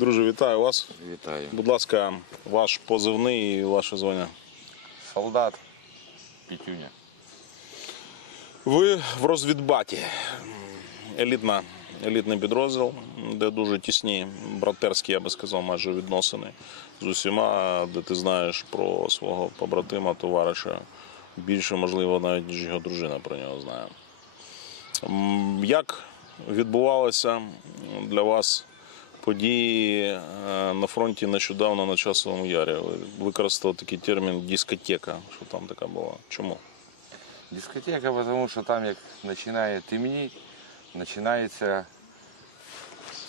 Друже, вітаю вас. Вітаю. Будь ласка, ваш позивний і ваше звання. Солдат Пітюня. Ви в розвідбаті. Елітна, елітний підрозділ, де дуже тісні братерські, я би сказав, майже відносини з усіма, де ти знаєш про свого побратима, товариша. Більше, можливо, навіть ніж його дружина про нього знає. Як відбувалися для вас події е, на фронті нещодавно на часовому ярі? Ви використали такий термін дискотека, що там така була. Чому? Дискотека, тому що там як починає темніти, починається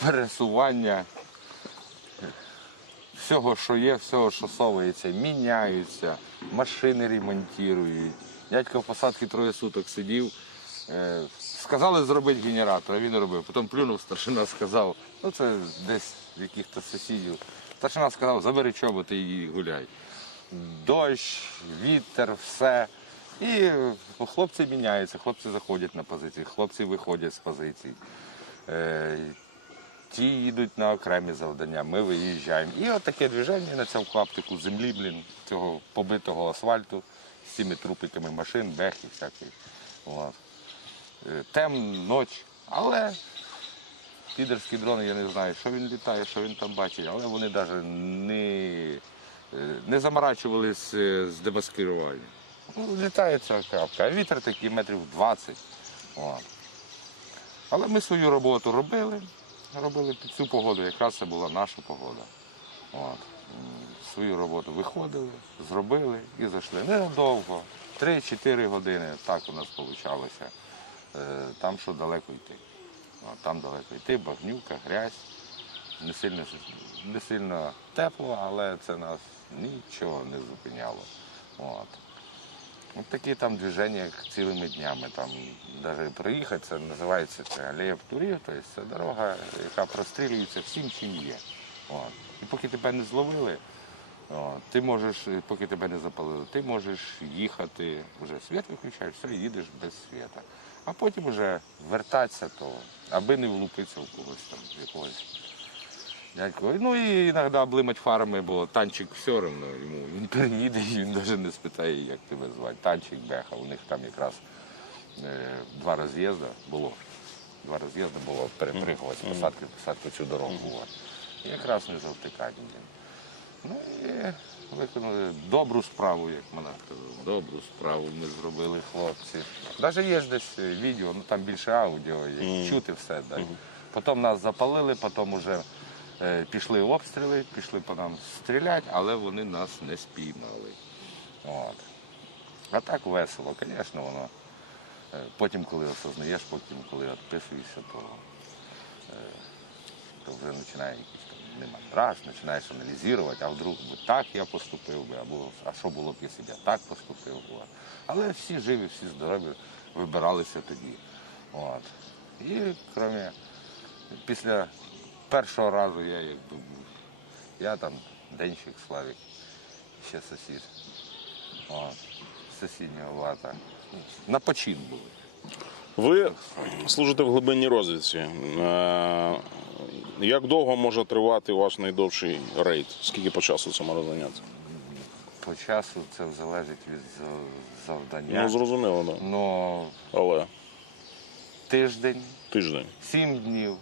пересування всього, що є, всього, що совується, міняються, машини ремонтують. Дядько в посадці троє суток сидів. Сказали зробити генератор, а він робив. Потім плюнув, старшина сказав, ну це десь яких-то сусідів. Старшина сказав, забери чоботи і гуляй. Дощ, вітер, все. І хлопці міняються, хлопці заходять на позиції, хлопці виходять з позицій. Е, Ті їдуть на окремі завдання, ми виїжджаємо. І от таке движення на цьому клаптику землі, блін, цього побитого асфальту з цими трупиками машин, бех і всякий. От. Е, Темно, ніч. Але підерські дрони, я не знаю, що він літає, що він там бачить, але вони навіть не, е, не заморачувались е, з демаскируванням. Ну, літає ця крапка, а вітер такий метрів 20. От. Але ми свою роботу робили, робили під цю погоду, якраз це була наша погода. От. Свою роботу виходили, зробили і зайшли. Ненадовго, 3-4 години, так у нас вийшло. Там що далеко йти. Там далеко йти, багнюка, грязь. Не сильно, не сильно тепло, але це нас нічого не зупиняло. От. От такі там движення цілими днями. Там навіть приїхати, це називається це алея птурів, тобто це дорога, яка прострілюється всім, чим є. От. І поки тебе не зловили, от, ти можеш, поки тебе не запалили, ти можеш їхати, вже світ виключаєш, все, їдеш без світа. А потім вже вертатися, то, аби не влупитися в когось там, в якогось Дядько. Ну і іноді облимать фарами, бо танчик все одно йому. Він переїде і він навіть не спитає, як тебе звати. Танчик, беха. У них там якраз е, два роз'їзди було. Два роз'їзди було перепригувати посадки в посадку цю дорогу. І якраз не завтикати. Ну і виконали добру справу, як мене сказали. Добру справу ми зробили, хлопці. Навіть є десь відео, ну там більше аудіо, є, чути все. Да. Потім нас запалили, потім вже е, пішли обстріли, пішли по нам стріляти, але вони нас не спіймали. От. А так весело, звісно, воно. е, Потім, коли осознаєш, потім, коли відписуєшся, то, е, то вже починає якийсь там не мандраж, починаєш аналізувати, а вдруг би так я поступив би, або а що було б, якщо б я так поступив. От. Але всі живі, всі здорові вибиралися тоді. От. І крім після першого разу я якби був. Я там денщик Славік, ще сусід. От, сусіднього лата. На почин були. Ви служите в глибинній розвідці. Як довго може тривати ваш найдовший рейд? Скільки по часу це може зайняти? По часу це залежить від завдання. Ну, зрозуміло, да. Ну, Але тиждень, тиждень. сім днів,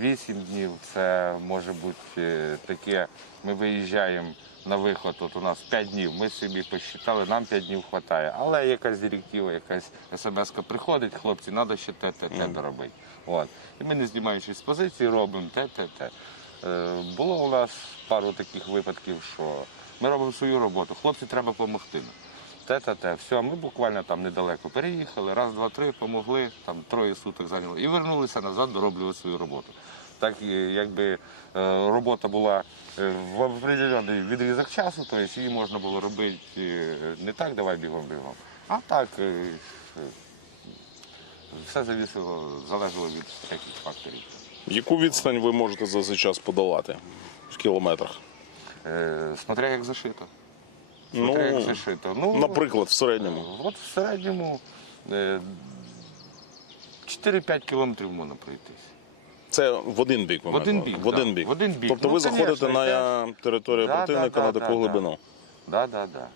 вісім днів це може бути е, таке. Ми виїжджаємо на виход, от у нас 5 днів. Ми собі посчитали, нам 5 днів вистачає. Але якась директива, якась смс приходить, хлопці, треба ще те, те, те доробити. От. І ми не знімаючись з позиції, робимо те, те, те. Е, було у нас пару таких випадків, що ми робимо свою роботу, хлопці треба допомогти. Те, те, те. Все, ми буквально там недалеко переїхали, раз, два, три, помогли, там троє суток зайняли і вернулися назад, дороблювали свою роботу. Так якби е, робота була е, в определений відрізок часу, тобто її можна було робити не так, давай бігом бігом, а так все завісило, залежало від всяких факторів. Яку відстань ви можете за цей час подолати в кілометрах? Е, Смотря як зашито. Ну, Смотря як зашито. Ну, наприклад, в середньому. От в середньому е, 4-5 кілометрів можна пройтись. Це в один бік. ви В один бік, В один бік. В один бік. Тобто Ну, ви заходите конечно, на територію Да, противника да, на да, таку да, глибину. Да, да, да.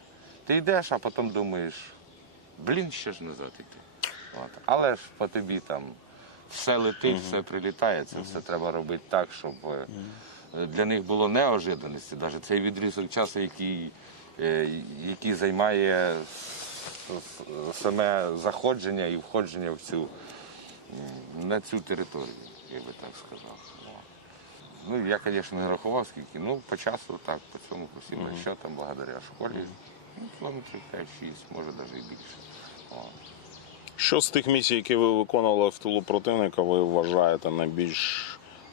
Ти йдеш, а потім думаєш, блін, ще ж назад йти. От. Але ж по тобі там все летить, все прилітає, це все треба робити так, щоб е, для них було неожиданості. Навіть цей відрізок часу, який, е, який займає саме заходження і входження в цю, на цю територію, я би так сказав. Ну, я, звісно, не рахував скільки. Ну, по часу так, по цьому, по всім розчотам, благодаря школі. Ну, кілометрів 5-6, може навіть і більше. О. Що з тих місій, які ви виконували в тилу противника, ви вважаєте найбільш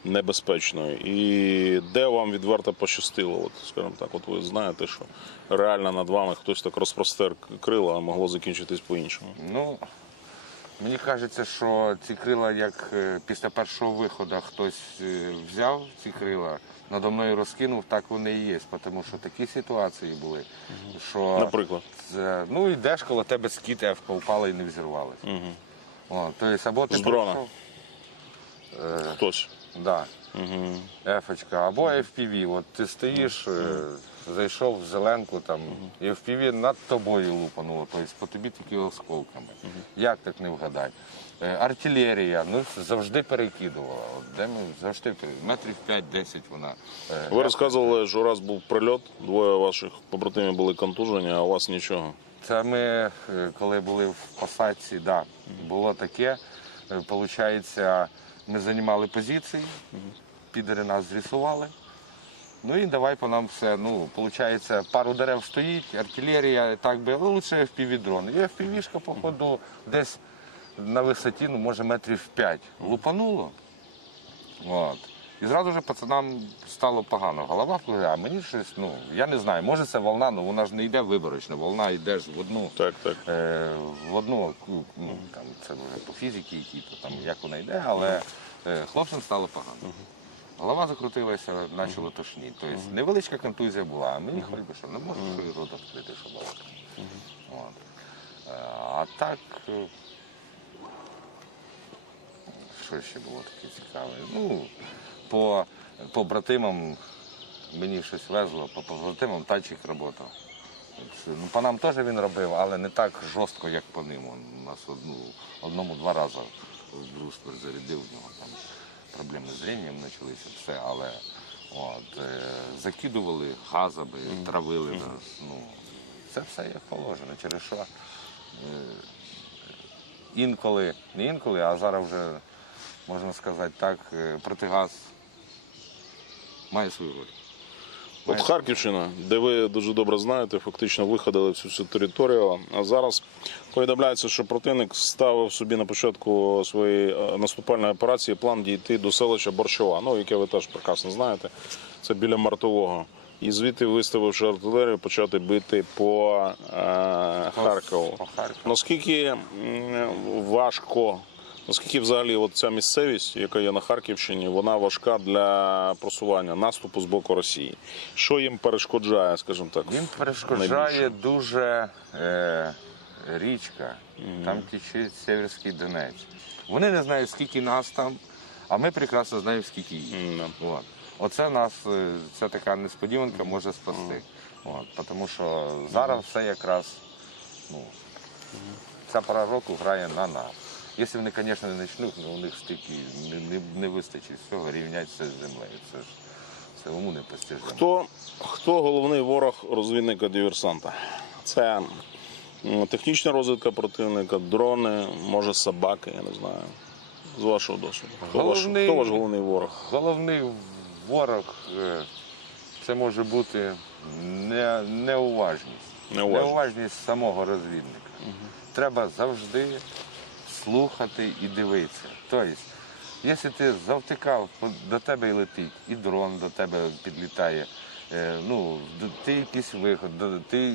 небезпечною? І де вам відверто пощастило? От, скажімо так, от ви знаєте, що реально над вами хтось так розпростер крила, а могло закінчитись по-іншому. Ну, мені кажеться, що ці крила, як е, після першого виходу хтось е, взяв ці крила, надо мною розкинув, так вони і є. Тому що такі ситуації були, що Наприклад. це, ну йдеш, коли тебе скіт ефка впала і не взірвалась. Угу. тобто, або ти З дрона. Е, Хтось. Да. Угу. Ефочка, або FPV. От ти стоїш, е, зайшов в зеленку, там, і FPV над тобою лупануло, тобто по тобі тільки осколками. Як так не вгадати? Е, Артилерія, ну завжди перекидувала. От де ми завжди метрів 5-10 вона. е, Ви розказували, що раз був прильот, двоє ваших побратимів були контужені, а у вас нічого. Це ми, е, коли були в посадці, да, було таке. Получається, ми займали позиції, підери нас зрисували. Ну і давай по нам все. Ну, виходить, пару дерев стоїть, артилерія, так би, ну лише FPV-дрон. І FPV-шка, походу, десь на висоті, ну, може, метрів 5 лупануло. От. І зразу ж пацанам стало погано. Голова плює, а мені щось, ну, я не знаю, може це волна, але вона ж не йде виборочно, волна йде ж в одну. Так, так. Е, в одну, ну, там, це вже по фізиці, які, то там, як вона йде, але е, хлопцям стало погано. Голова закрутилася, почало тошніти. Тобто невеличка контузія була, а мені хоч би що, не можу свій рот відкрити, що. От. Е, А так, е, що ще було таке цікаве? Ну, по, по братимам мені щось везло, по побратимам тачик працював. Ну, по нам теж він робив, але не так жорстко, як по ним. У нас одну, одному-два рази в бруствер зарядив в нього там проблеми з зрінням почалися, все, але от, е, закидували газами, травили нас. Ну, це все як положено. Через що е, інколи, не інколи, а зараз вже можна сказати так, е, протигаз має свою роль. От Харківщина, де ви дуже добре знаєте, фактично виходили всю цю територію. А зараз повідомляється, що противник ставив собі на початку своєї е, наступальної операції план дійти до селища Борщова, ну яке ви теж прекрасно знаєте. Це біля Мартового. І звідти, виставивши артилерію, почати бити по е, Харкову. Наскільки важко, наскільки взагалі от ця місцевість, яка є на Харківщині, вона важка для просування наступу з боку Росії? Що їм перешкоджає, скажімо так? Їм перешкоджає найбільше? дуже е, річка. Там тече Северський Донець. Вони не знають, скільки нас там, а ми прекрасно знаємо, скільки їх. М, От. Оце нас, це така несподіванка може спасти. От, тому що зараз все якраз, ну, ця пора року грає на нас. Якщо вони, звісно, не почнуть, ну у них стільки не, не, не вистачить всього, рівнять все з землею. Це ж це уму не постижимо. Хто, хто головний ворог розвідника диверсанта? Це технічна розвідка противника, дрони, може собаки, я не знаю. З вашого досвіду. Хто, Головний- ваш, хто ваш головний ворог? Головний ворог е, це може бути не, неуважність. Неуважність. Неуважність самого розвідника. Треба завжди слухати і дивитися. Тобто, якщо ти завтикав, до тебе і летить, і дрон до тебе підлітає, е, ну, ти якийсь виход, ти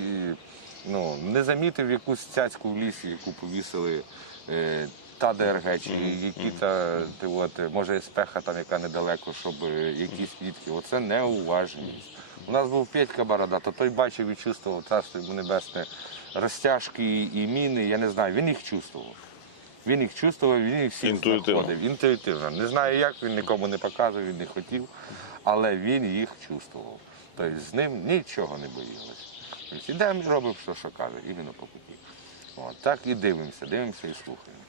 ну, не замітив якусь цяцьку в лісі, яку повісили. е, Та ДРГ, чи які та ти от, може спеха там, яка недалеко, щоб е, якісь свідки. Оце неуважність. У нас був Петька Борода, то той бачив і чувствував царство небесне розтяжки і міни, я не знаю, він їх чувствував. Він їх чувствував, він їх всіх Інтуїтивно. знаходив. Інтуїтивно. Не знаю як, він нікому не показував, він не хотів, але він їх чувствував. Тобто з ним нічого не боїлися. Тобто ідемо і робимо, що, що каже, іменно по путі. От, так і дивимося, дивимося і слухаємо.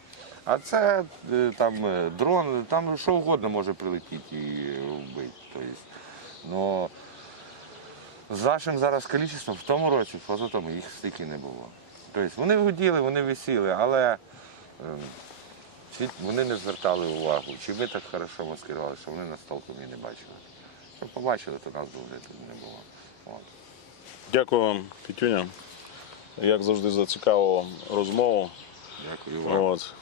А це е, там е, дрон, там що угодно може прилетіти і вбити. Тобто, ну, з нашим зараз кількістю в тому році, в позатому їх стільки не було. Тобто вони гуділи, вони висіли, але вони не звертали увагу. Чи ми так хорошо маскували, що вони нас толком і не бачили. Щоб побачили, то нас тут не було. От. Дякую вам, Петюня. Як завжди, за цікаву розмову. Дякую вам. От.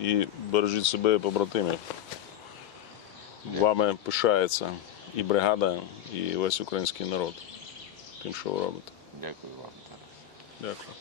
І бережіть себе і побратимів. Вами пишається і бригада, і весь український народ. Тим, що ви робите. Дякую вам. Дякую.